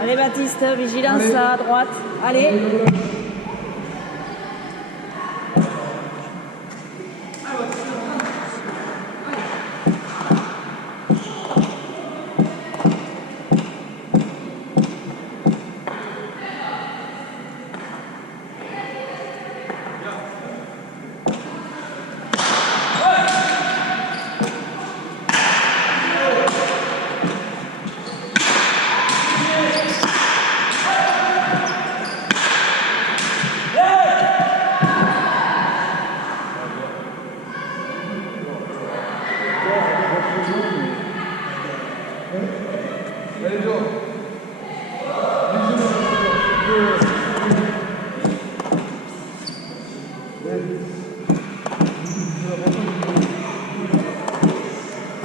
Allez Baptiste, vigilance là, à droite. Allez.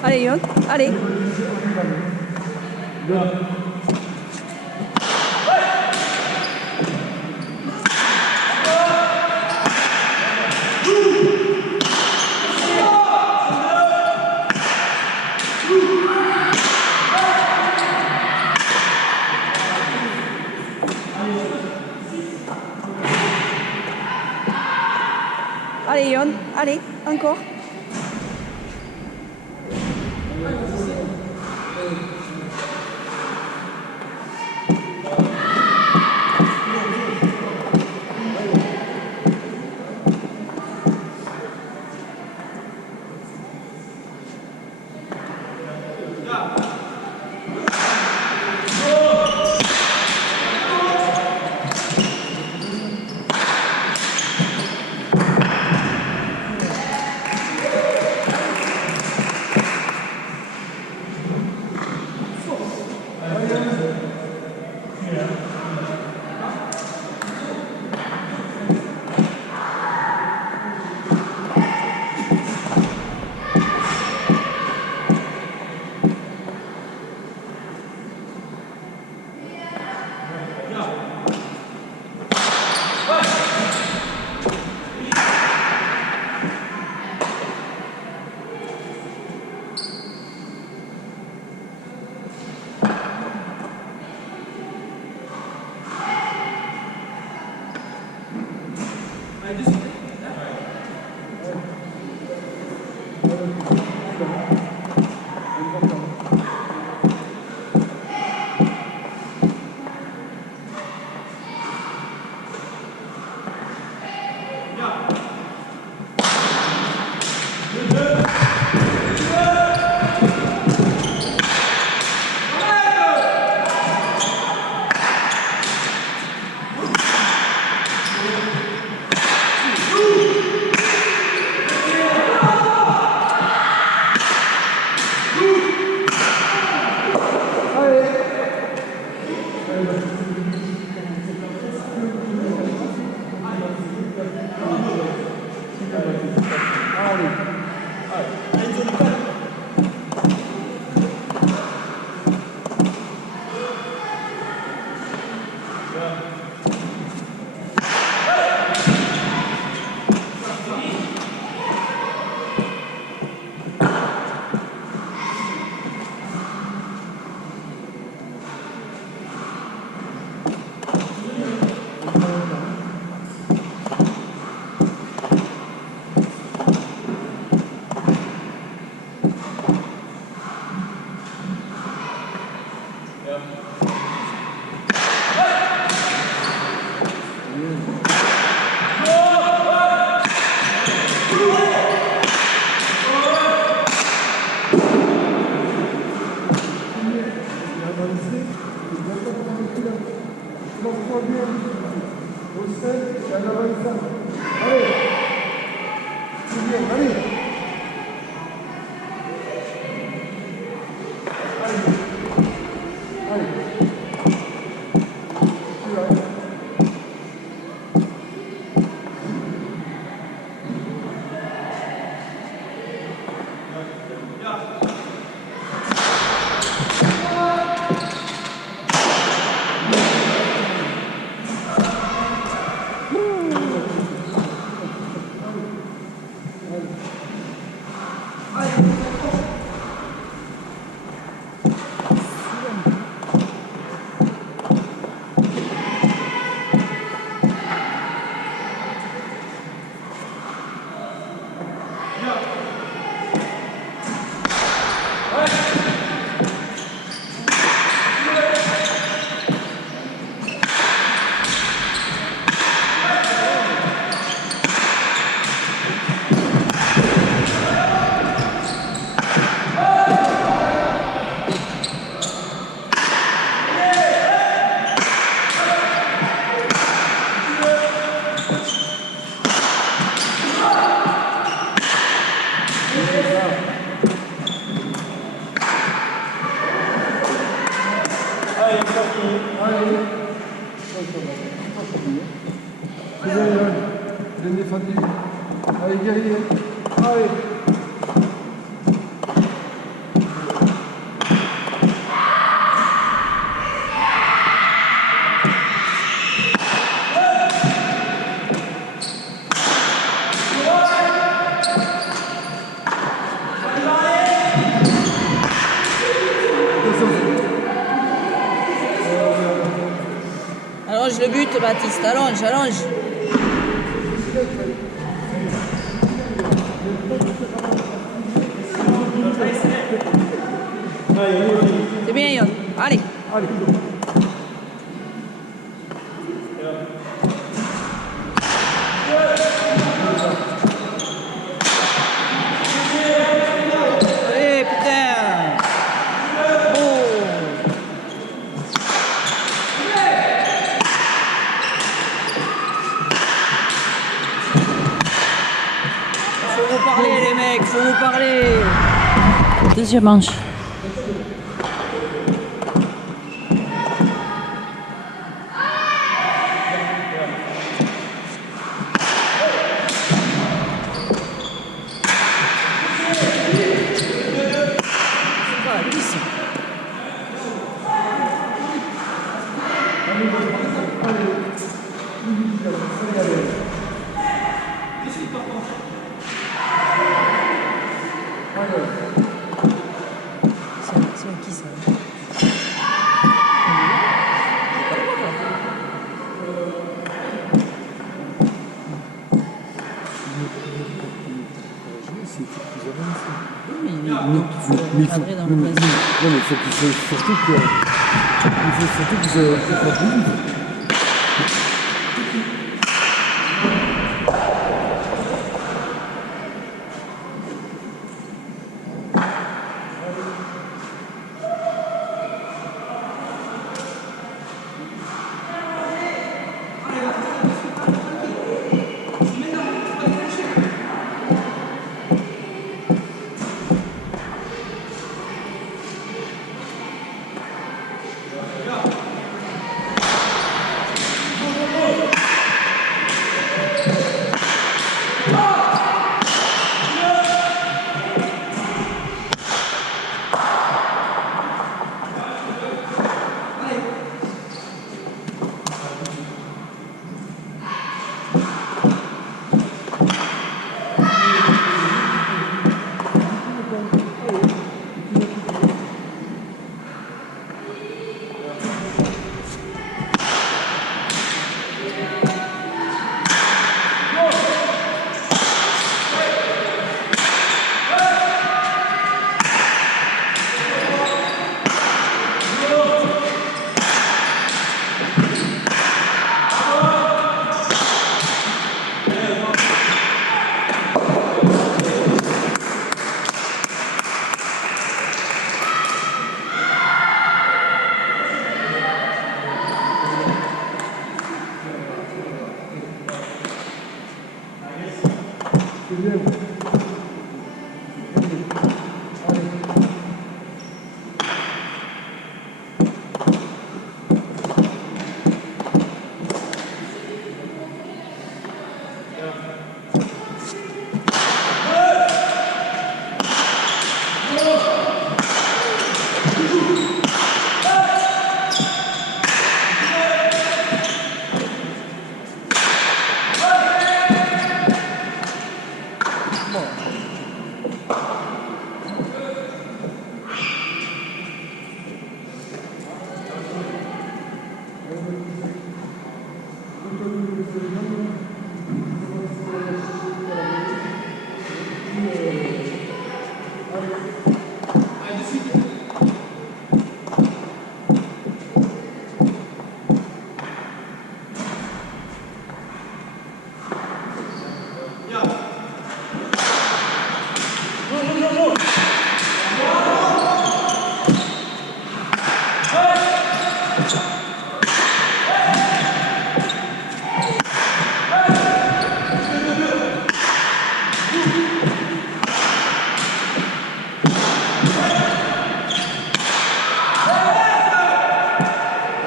Allez Yon, allez. Allez Yon, allez, encore. Bien défendu. Allez, guerrier. Allez. Allonge le but, Baptiste, allonge, allonge. C'est bien, Yon. Allez. Allez. Allez, putain. Oh. Faut vous parler, les mecs, faut vous parler. Deuxième manche. C'est qui ça? Mais il faut qu'il surtout qu'ils soient plus vite. Deuxième. Allez.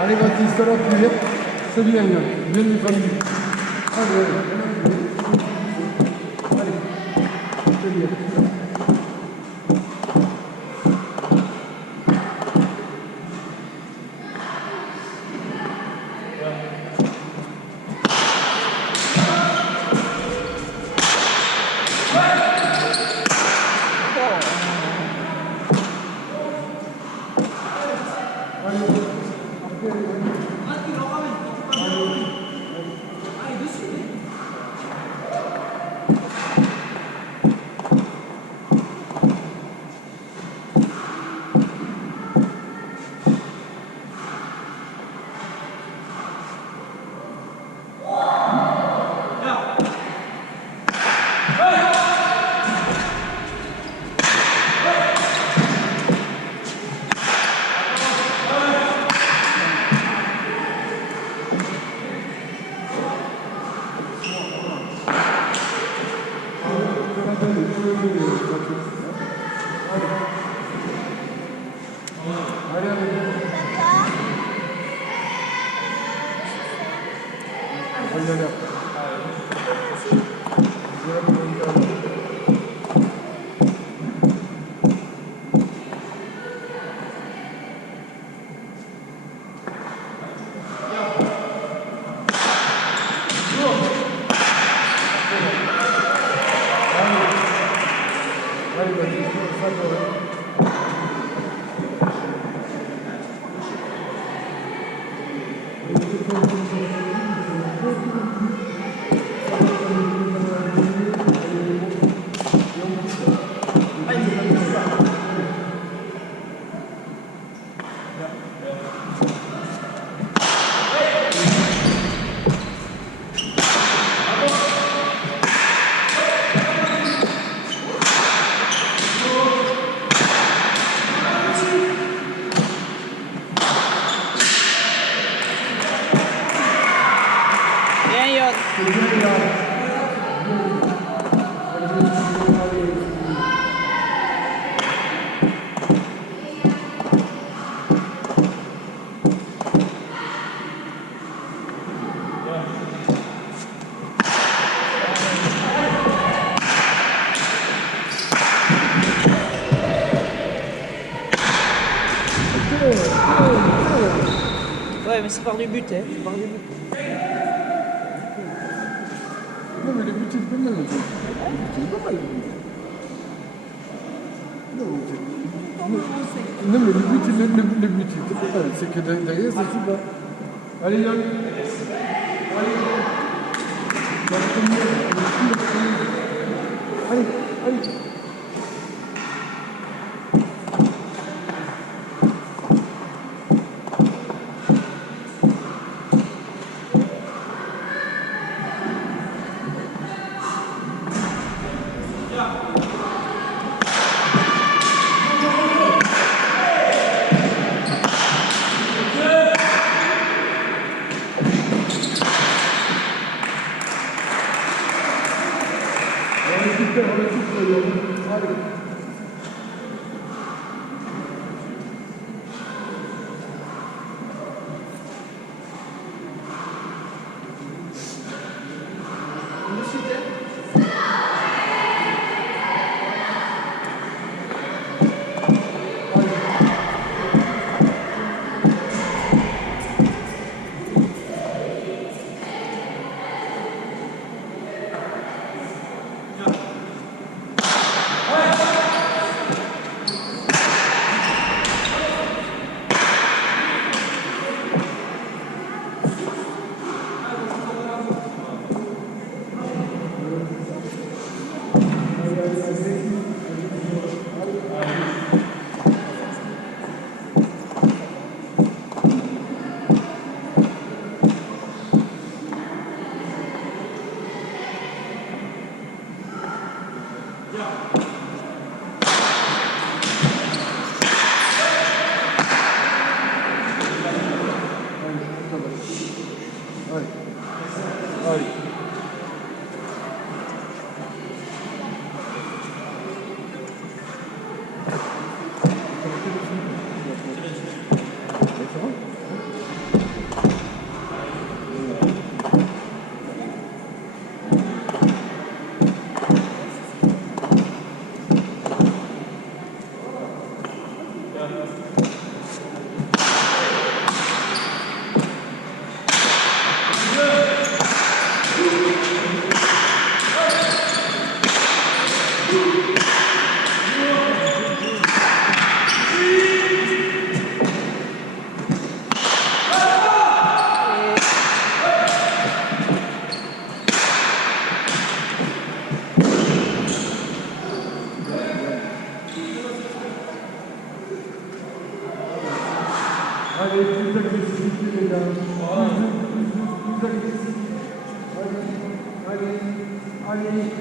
Allez Baptiste, alors tu viens. C'est bien, viens du famille. Allez, c'est bien. Ouais, mais c'est par du but, hein. C'est par du but. Non, mais les buts, c'est pas mal. C'est pas mal. Non, mais le but, c'est pas mal. C'est que derrière, ça suit pas. Allez, Yann. Allez, allez, allez. Allez, plus d'agressivité, les gars. Plus d'agressivité. Allez.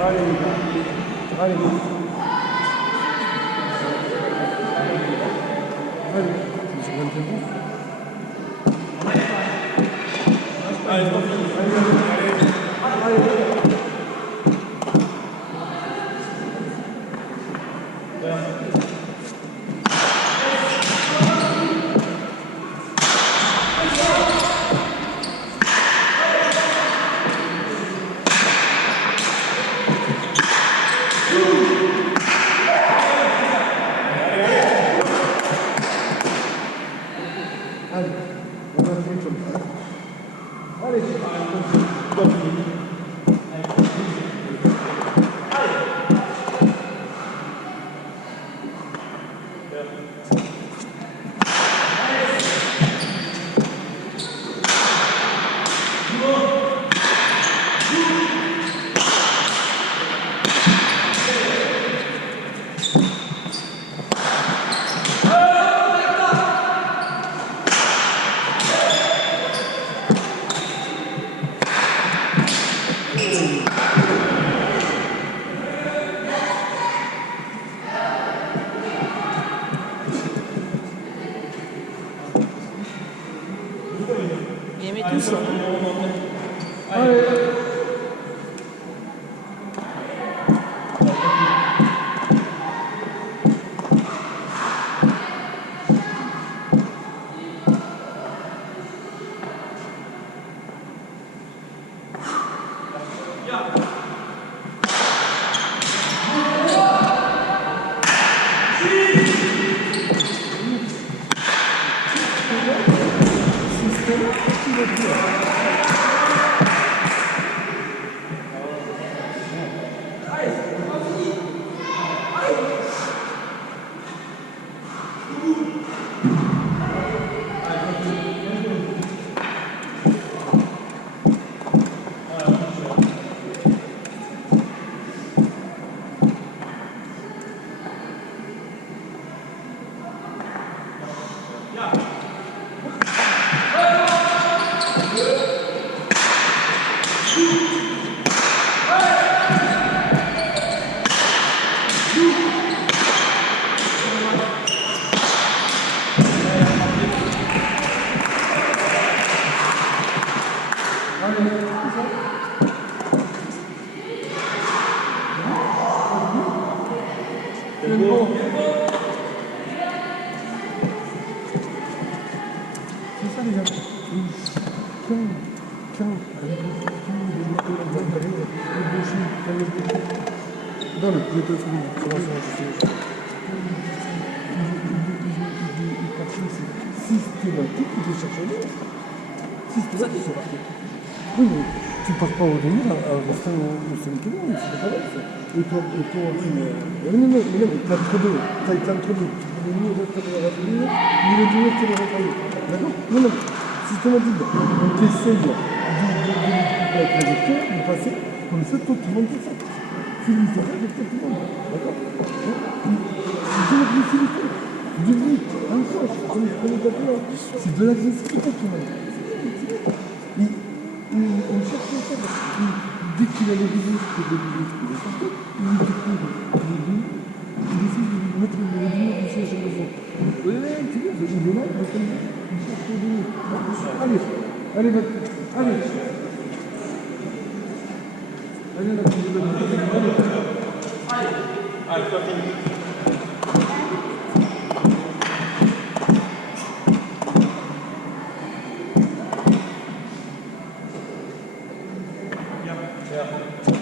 Allez, les gars. Allez. Allez. C'est bon, c'est bon. Allez, c'est pas fini. Allez. Allez, on va faire une chose. Allez, c'est pas fini. Il aimait tous. Allez. C'est bon. C'est ça les gars. Dans le téléphone, systématique de chercher l'autre. Systématique. Oui, mais tu ne passes pas au demi à rester au 5 kg, c'est pas vrai ça. Et toi, non, t'as trop d'eau, t'as trop d'eau. Le mieux de te le rafraîchir, le mieux de te le rafraîchir. D'accord? Non, systématique. On t'essaye de passer comme ça, toi tu montes ça. C'est lui, c'est vrai, c'est tout le monde. D'accord? C'est de l'agressivité. Du but, un coach, comme je connais pas plus. C'est de l'agressivité qui monte. On cherche ça. Dès qu'il a les réseaux, il essaie de lui mettre le réseau du siège de maison. Oui, tu vois, il est là, il cherche le réseau. Allez, allez. Allez, c'est pas fini. Yeah.